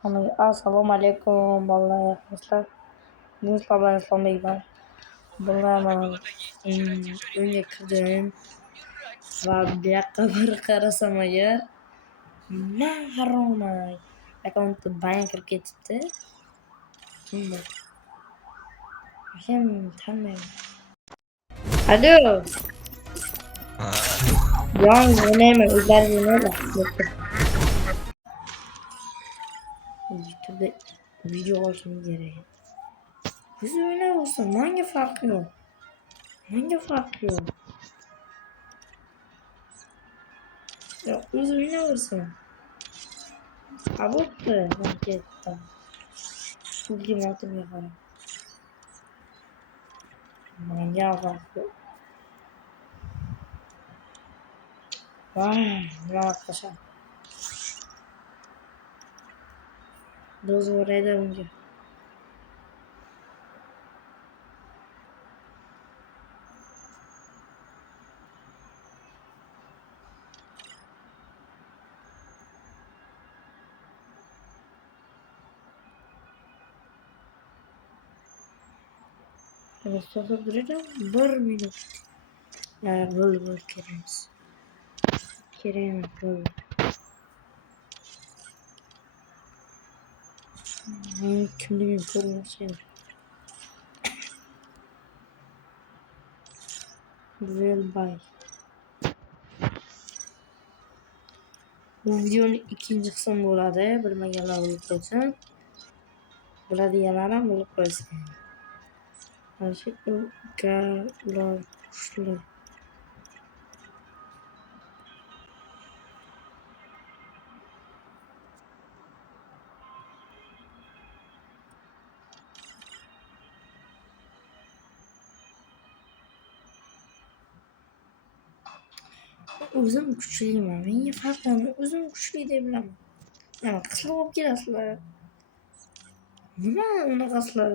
Assalomu alaykum bolalar. Do'stlar, sizlar islomiyman. Bular uyga kirdim va bu yoqqa bir qarasam agar mahrum akkaunti ban kirib ketibdi. Kim tanmayman. Alo, yolg'iz o'ynayman, o'zlaringiz o'ynanglar. YouTube'da video olishim kerak. Biz o'ynayversin, menga farqi yo'q. Ya o'zi o'ynayversin. Ha bo'pti, men ketdim. Ultimatumga qarab. Menga farqi yo'q. Nima qilishim? Do'z o'raydi unga. Mustafa duracak 1 minut. Böl keremiz. Kerem böl. Kimliğimi korumasın. Böl bay. Bu videonun ikinci kısmı bo'ladi. Bilmaganlar bilib qo'ysin. Biladiganlar ham bilib qo'ysin. Mana shu ukalar kuchli. O'zim kuchliman. Menga farqlanadi. O'zim kuchli deb bilaman. Mana qizlar olib kelasizlar. Nima unaqasizlar?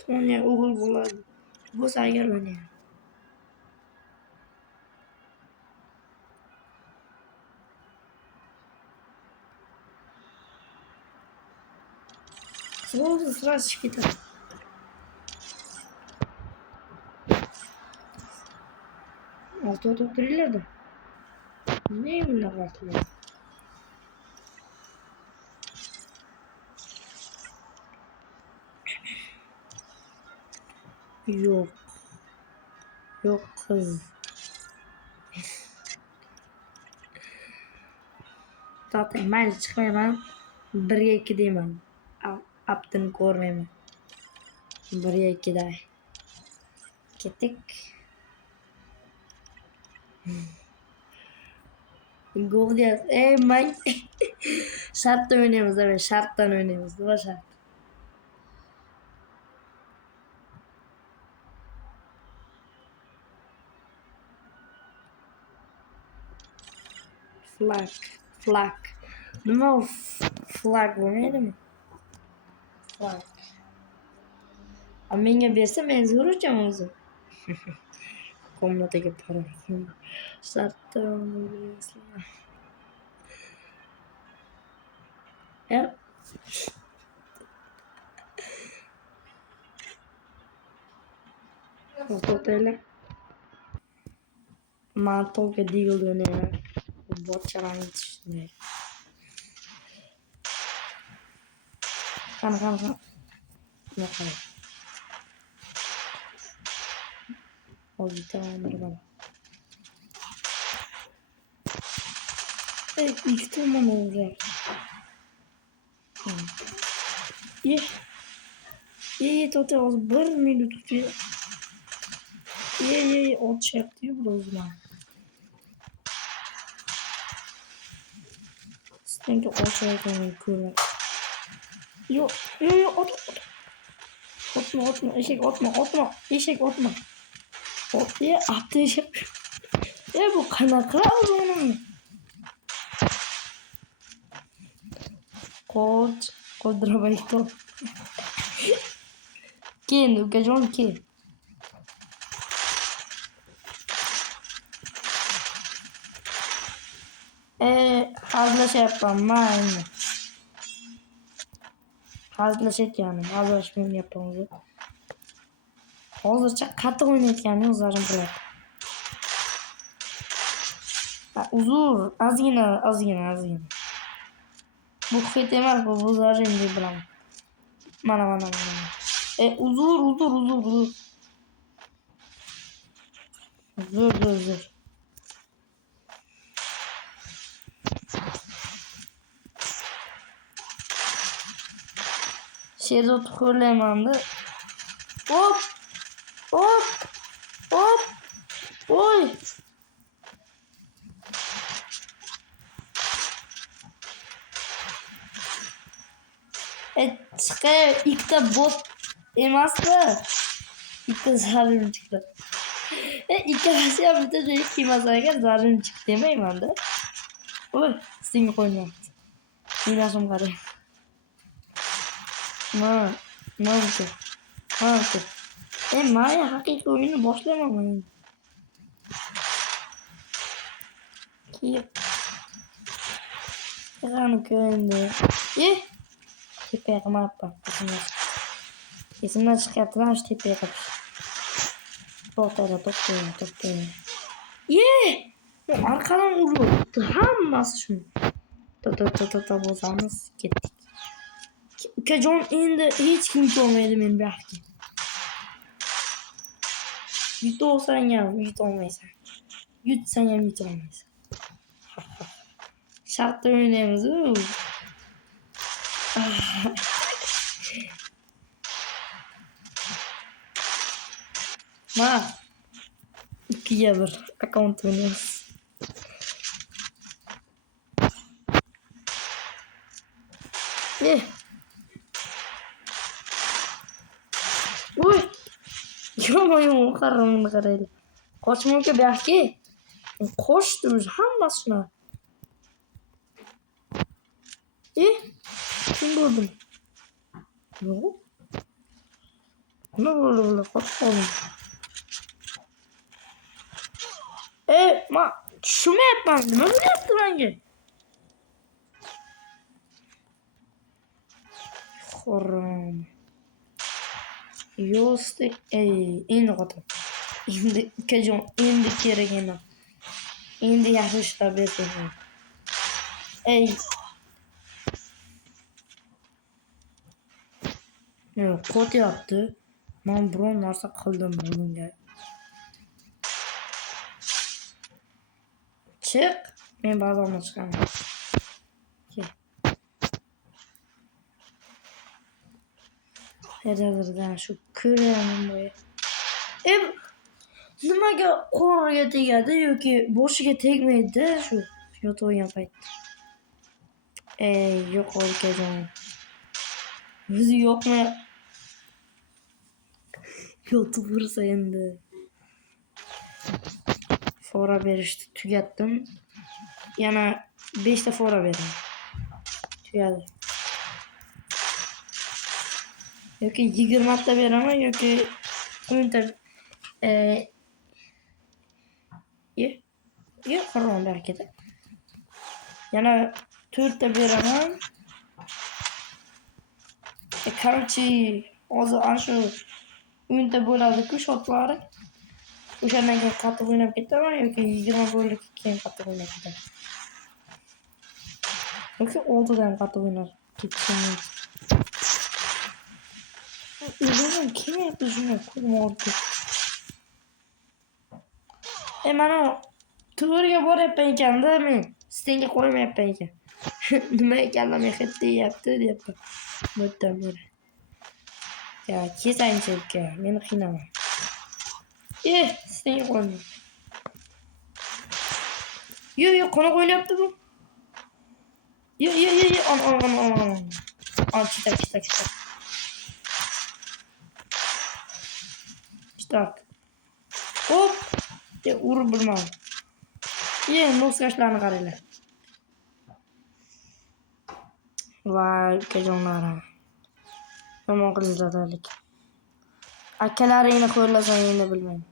To'nya o'g'il bo'ladi. Bo'lsa agar o'ynayman. Qizlar sira chiqib ketadi. Olti o'tib turinglar-da. Ne bunaqa qiladi? Yo'q. Yo'q qiz. Zaten mayli chiqmayman. 1ga 2 deyman. Aptini ko'rmayman. 1ga 2 day. Ketdik. Gordias. Man shartdan o'ynaymiz, evet, shartdan o'ynaymiz. Nima shart? Flag. Nima u flag bo'lmaydimi? Flag. Menga bersa men zo'richaman o'zim. Komnataga para. Shartdan o'ynaymiz. To'xtanglar. Men tolga deal o'ynayman. Botchalarni tushunmaydi. Qani. Nima qilay? Hozir bana. İlk tamam olacak. İyi total 1 minut tutuyor. İyi o çek diyor bu o zaman. Sanki o çekten kuru. Yo atma eşek atma. Ya attı eşek. Ya bu kanaklar mı? Trabalhou. Que no Gajon que? Abla şey yapmam. hazırlaşayotgani, hazırlashmayni yapamiz. Hozircha qattiq o'ynayotgani o'zlarim biladi. Uzr, ozgina. Bu hit emas, bu zarin deb bilaman. Mana. Uzr. Uzr. Şerzot ko'rlayman-da. Hop. Oy. Chiqib ikkita bot emasda. Ikkita zarin chiqdi. Ikkalasi ham bitta joyga kelmasa agar zarin chiqdi demayman-da. Oy, senga qo'ymayapti. O'ynashim qarang. Mana. Maya haqiqiy o'yinni boshlamaman. Qani ko'ndi. Tepaga qilmayapman. Esimdan chiqyapti-da, shu tepaga qilish. To'xtaydi. Arqadan urdi. Hammasi shu. Bozamiz, ketdik. Ukajon endi hech kim ko'rmaydi meni bu yoqqa. Yutolsang ham yutolmaysan. Yutsang ham yutolmaysan. Shartda o'ynaymiz. Ma 2-1 akkaunt o'ynaymiz. Uy. Yomon qarramni qaraydi. Qochmoqqa bu yoqqa. Qochdi o'zi hammasini. Kim bo'ldimi? Yo'q. Nima bo'ldi? Qochib qoldim. Ma tushunmayapman. Nima bo'lyapti menga? Xo'ram. Yo'stek. Endi qo'tim. Endi ukajon, endi kerak emas. Endi yaxshi ishlar bersin. Qo'tyapti. Men biron narsa qildim bunga. Chiq. Men bazamdan chiqaman. Hozirdan shu ko'raman bo'yi. Nimaga qo'riga tegadi yoki boshiga tegmaydi shu yotib olgan payt. Yo'q okajon. O'zi yo'qmi? Yotib ursa endi. Fora berishni tugatdim. Yana 5 ta fora beraman. Tugadi. Yoki 20 ta beraman yoki 10 ta Qur'on harakati. Yana 4 ta beraman. Короче, hozir ana shu 10 ta bo'ladi-ku shotlari. O'shandan keyin qattiq o'ynab ketaman yoki 20 bo'lib keyin qattiq o'ynab ketaman. Yoki 6 dan qattiq o'ynab ketaman. O'zim kim yaptı shuni ko'rmoqchi. Mana to'g'riga boryapman ekan-da men. Senga qo'ymayapman ekan. Nima ekanligimni hech deyapti. Bo'tdan beri. Ya, kesangchi, meni qiynama. Senga qo'ymayman. Yo'q, qo'noq o'ynayapti bu. Yo'q. Chita. Tak. Hop. Urib bilmadim. Noskashlarni qaranglar. Voy, ukajonlarim. Yomon qilishadi. Akalaringni qo'llasang endi bilmayman.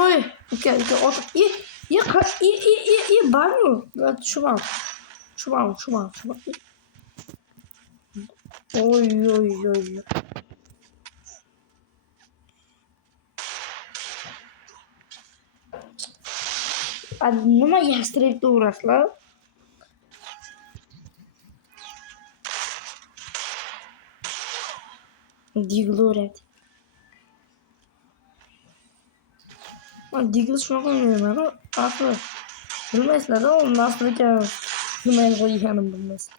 Oy, uka, otib. Barmi? Tushunmadim. uçma. Oy. Nima yastirib uğraşlar? Diggle öğret. Diggle shunaqa o'ynayman. Axir bilmaysizlar-da, u nasıl ekan. Nima qo'yganim bilmaysizlar.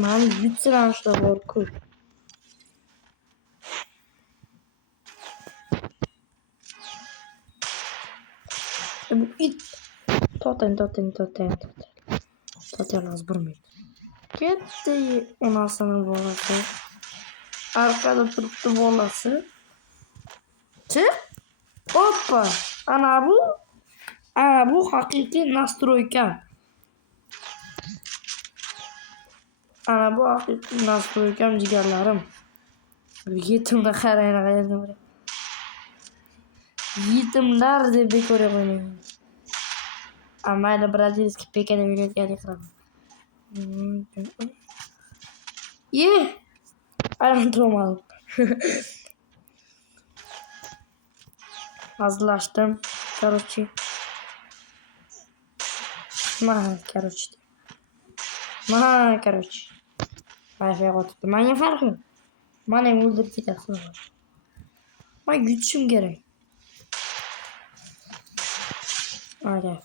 Mani yutsam shuda bor-ku. Bu it toten az burmaydi. Ketdi onasini bolasi. Arkada turibdi bolasi. Çık. Hoppa. Ana bu haqiqiy nastroyka. Ana bu haqiqiy nastroykam jigarlarim. Yetimda qarayna qayerda bor. Yetimlar deb bekor qo'ymayman. Mayli brazilskiy pekada o'ynayotgandek qilaman. Aylantirolmadim. Hazırlaştım. Короче. Wi-Fi tuttu. Manga farkı. Bana öldürüp gidersin. Ben güçüm gerek. Hadi.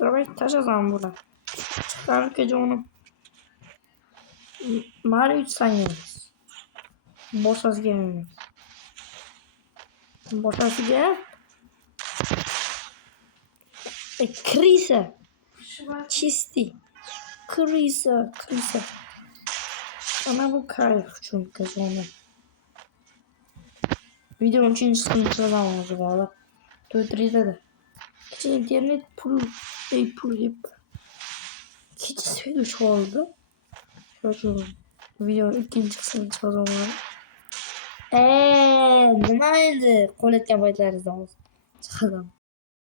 Dur taşacağım burada. Çıkar gece onu. Mari 3 saniye. Boşası gelmiyor. Boşası gel. Krisa. Çisti. Krisa. Ana bu kayıp çünkü sonra. Videonun için sıkıntılı olacak valla. Döndürüyor da. Gece internet pul hep. Gece söylüş oldu. Çocuğum. Videonun ikinci kısmını çalacağım. Nima endi? Qo'l etgan paytlaringizda hozir. Chiqadim.